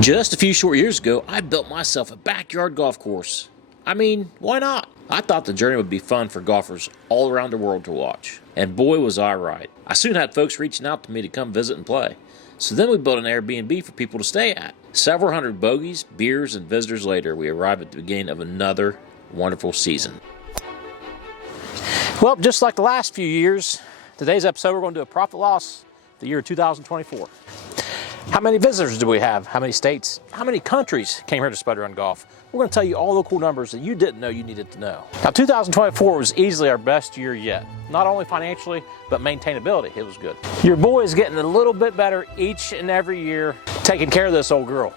Just a few short years ago, I built myself a backyard golf course. I mean, why not? I thought the journey would be fun for golfers all around the world to watch. And boy was I right. I soon had folks reaching out to me to come visit and play. So then we built an Airbnb for people to stay at. Several hundred bogeys, beers, and visitors later, we arrived at the beginning of another wonderful season. Well, just like the last few years, today's episode we're going to do a profit loss the year 2024. How many visitors do we have? How many states? How many countries came here to Spud Run Golf? We're going to tell you all the cool numbers that you didn't know you needed to know. Now, 2024 was easily our best year yet. Not only financially, but maintainability. It was good. Your boy is getting a little bit better each and every year, taking care of this old girl.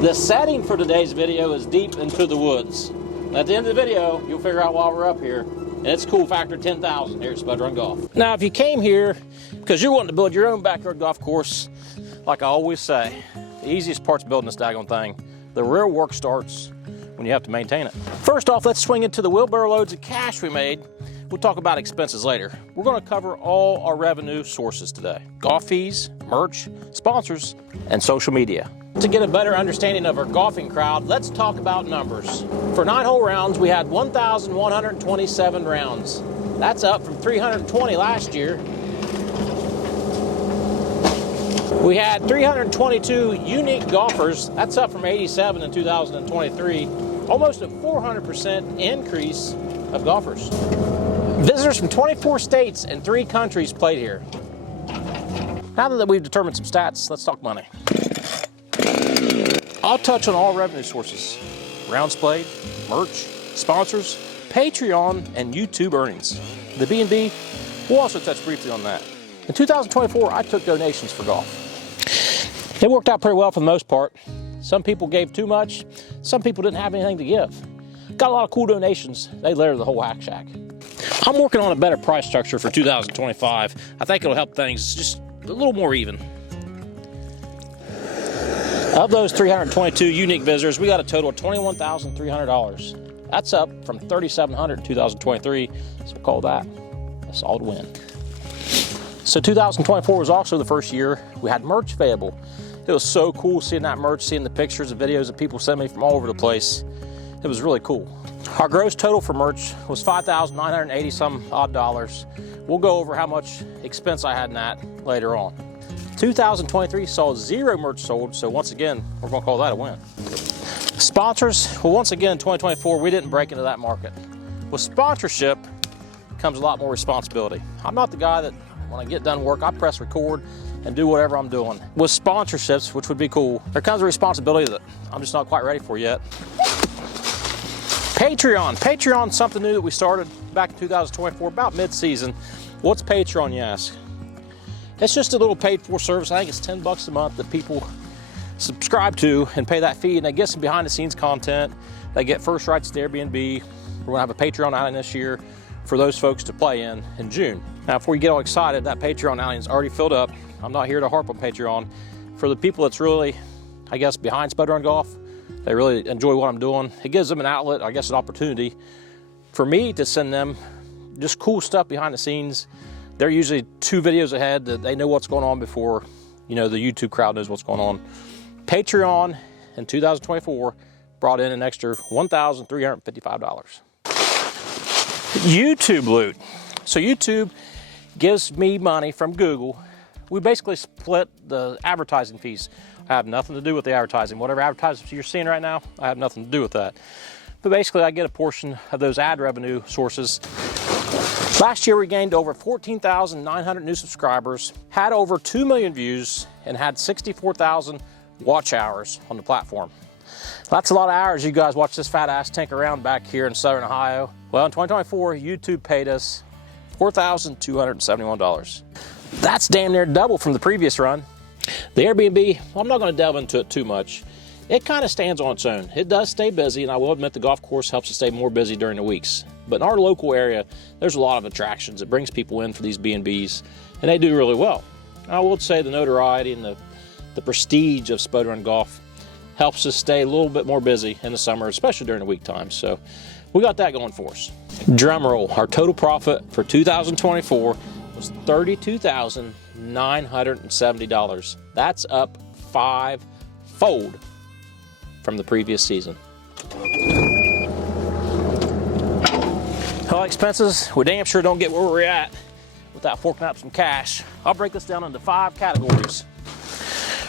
The setting for today's video is deep into the woods. At the end of the video, you'll figure out why we're up here. And it's cool factor 10,000 here at Spud Run Golf. Now, if you came here because you're wanting to build your own backyard golf course, like I always say, the easiest part's building this daggone thing. The real work starts when you have to maintain it. First off, let's swing into the wheelbarrow loads of cash we made. We'll talk about expenses later. We're going to cover all our revenue sources today. Golf fees, merch, sponsors, and social media. To get a better understanding of our golfing crowd, let's talk about numbers. For 9-hole rounds, we had 1,127 rounds. That's up from 320 last year. We had 322 unique golfers. That's up from 87 in 2023. Almost a 400% increase of golfers. Visitors from 24 states and 3 countries played here. Now that we've determined some stats, let's talk money. I'll touch on all revenue sources: rounds played, merch, sponsors, Patreon, and YouTube earnings. The B&B, we'll also touch briefly on that. In 2024, I took donations for golf. It worked out pretty well for the most part. Some people gave too much, some people didn't have anything to give. Got a lot of cool donations. They layered the whole Hack Shack. I'm working on a better price structure for 2025. I think it'll help things just a little more even. Of those 322 unique visitors, we got a total of $21,300. That's up from $3,700 in 2023, so we'll call that a solid win. So 2024 was also the first year we had merch available. It was so cool seeing that merch, seeing the pictures and videos that people sent me from all over the place. It was really cool. Our gross total for merch was $5,980 some odd dollars. We'll go over how much expense I had in that later on. 2023 saw 0 merch sold, so once again, we're going to call that a win. Sponsors, well, once again, in 2024, we didn't break into that market. With sponsorship comes a lot more responsibility. I'm not the guy that, when I get done work, I press record and do whatever I'm doing. With sponsorships, which would be cool, there comes a responsibility that I'm just not quite ready for yet. Patreon. Patreon's something new that we started back in 2024, about mid-season. What's Patreon, you ask? It's just a little paid-for service. I think it's $10 a month that people subscribe to and pay that fee, and they get some behind-the-scenes content. They get first rights to Airbnb. We're gonna have a Patreon outing this year for those folks to play in June. Now, before you get all excited, that Patreon outing is already filled up. I'm not here to harp on Patreon. For the people that's really, I guess, behind Spud Run Golf, they really enjoy what I'm doing. It gives them an outlet, I guess an opportunity for me to send them just cool stuff behind the scenes. They're usually 2 videos ahead that they know what's going on before, the YouTube crowd knows what's going on. Patreon in 2024 brought in an extra $1,355. YouTube loot. So YouTube gives me money from Google. We basically split the advertising fees. I have nothing to do with the advertising. Whatever advertisements you're seeing right now, I have nothing to do with that. But basically, I get a portion of those ad revenue sources. Last year, we gained over 14,900 new subscribers, had over 2 million views, and had 64,000 watch hours on the platform. That's a lot of hours you guys watch this fat ass tank around back here in Southern Ohio. Well, in 2024, YouTube paid us $4,271. That's damn near double from the previous run. The Airbnb, well, I'm not going to delve into it too much. It kind of stands on its own. It does stay busy, and I will admit the golf course helps it stay more busy during the weeks. But in our local area, there's a lot of attractions. It brings people in for these B&Bs, and they do really well. I will say the notoriety and the prestige of Spud Run Golf helps us stay a little bit more busy in the summer, especially during the week times. So We got that going for us. Drum roll, our total profit for 2024 was $32,970. That's up 5-fold from the previous season. All expenses, we damn sure don't get where we're at without forking up some cash. I'll break this down into 5 categories.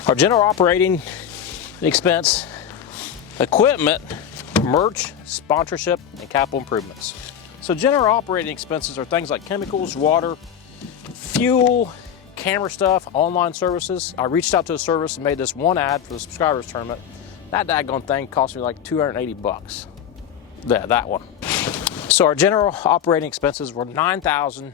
Our general operating expense, equipment, merch, sponsorship, and capital improvements. So general operating expenses are things like chemicals, water, fuel, camera stuff, online services. I reached out to a service and made this one ad for the subscribers tournament. That daggone thing cost me like 280 bucks. Yeah, that one. So our general operating expenses were $9,001.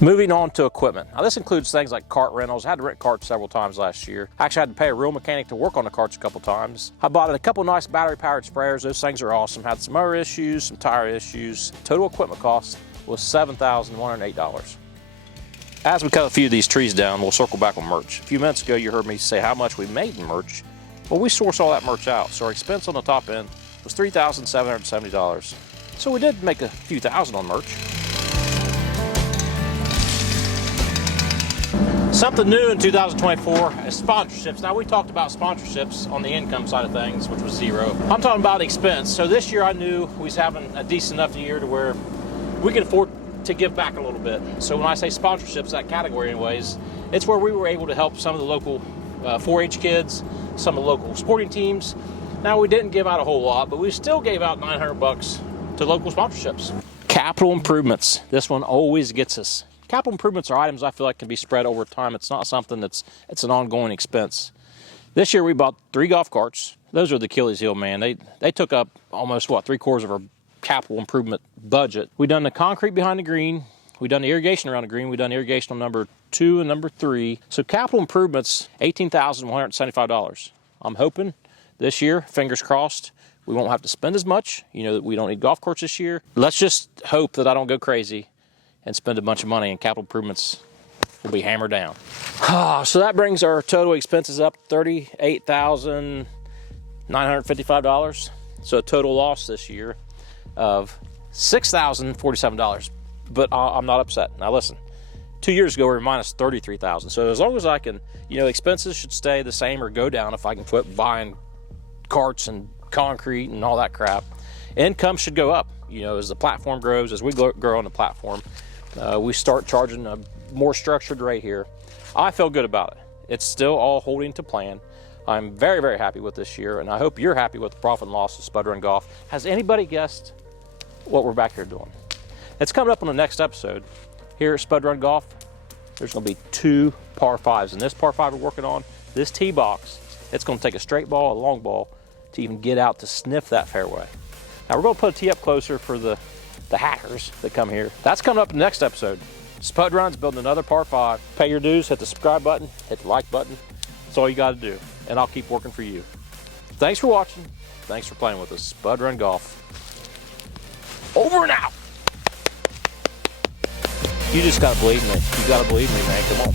Moving on to equipment. Now this includes things like cart rentals. I had to rent carts several times last year. I actually had to pay a real mechanic to work on the carts a couple times. I bought a couple nice battery powered sprayers. Those things are awesome. Had some motor issues, some tire issues. Total equipment cost was $7,108. As we cut a few of these trees down, we'll circle back on merch. A few minutes ago, you heard me say how much we made in merch. Well, we source all that merch out. So our expense on the top end was $3,770. So we did make a few thousand on merch. Something new in 2024 is sponsorships. Now we talked about sponsorships on the income side of things, which was 0. I'm talking about expense. So this year I knew we was having a decent enough year to where we could afford to give back a little bit. So when I say sponsorships, that category anyways, it's where we were able to help some of the local 4-H kids, some of the local sporting teams. Now we didn't give out a whole lot, but we still gave out 900 bucks to local sponsorships. Capital improvements. This one always gets us. Capital improvements are items I feel like can be spread over time. It's not something it's an ongoing expense. This year we bought 3 golf carts. Those are the Achilles heel, man. They took up almost, what, 3/4 of our capital improvement budget. We done the concrete behind the green. We done the irrigation around the green. We done irrigation on number 2 and number 3. So capital improvements, $18,175. I'm hoping this year, fingers crossed, we won't have to spend as much. You know that we don't need golf carts this year. Let's just hope that I don't go crazy and spend a bunch of money and capital improvements will be hammered down. So that brings our total expenses up $38,955. So a total loss this year of $6,047. But I'm not upset. Now listen, 2 years ago we were minus $33,000. So as long as I can, expenses should stay the same or go down if I can quit buying carts and concrete and all that crap. Income should go up, as the platform grows, as we grow on the platform. We start charging a more structured rate here. I feel good about it. It's still all holding to plan. I'm very, very happy with this year, and I hope you're happy with the profit and loss of Spud Run Golf. Has anybody guessed what we're back here doing? It's coming up on the next episode. Here at Spud Run Golf, there's going to be 2 par 5s. And this par 5 we're working on, this tee box, it's going to take a straight ball, a long ball, to even get out to sniff that fairway. Now we're going to put a tee up closer for the hackers that come here. That's coming up in the next episode. Spud Run's building another par 5. Pay your dues, hit the subscribe button, hit the like button. That's all you got to do, and I'll keep working for you. Thanks for watching. Thanks for playing with us. Spud Run Golf. Over and out. You just got to believe me. You got to believe me, man. Come on.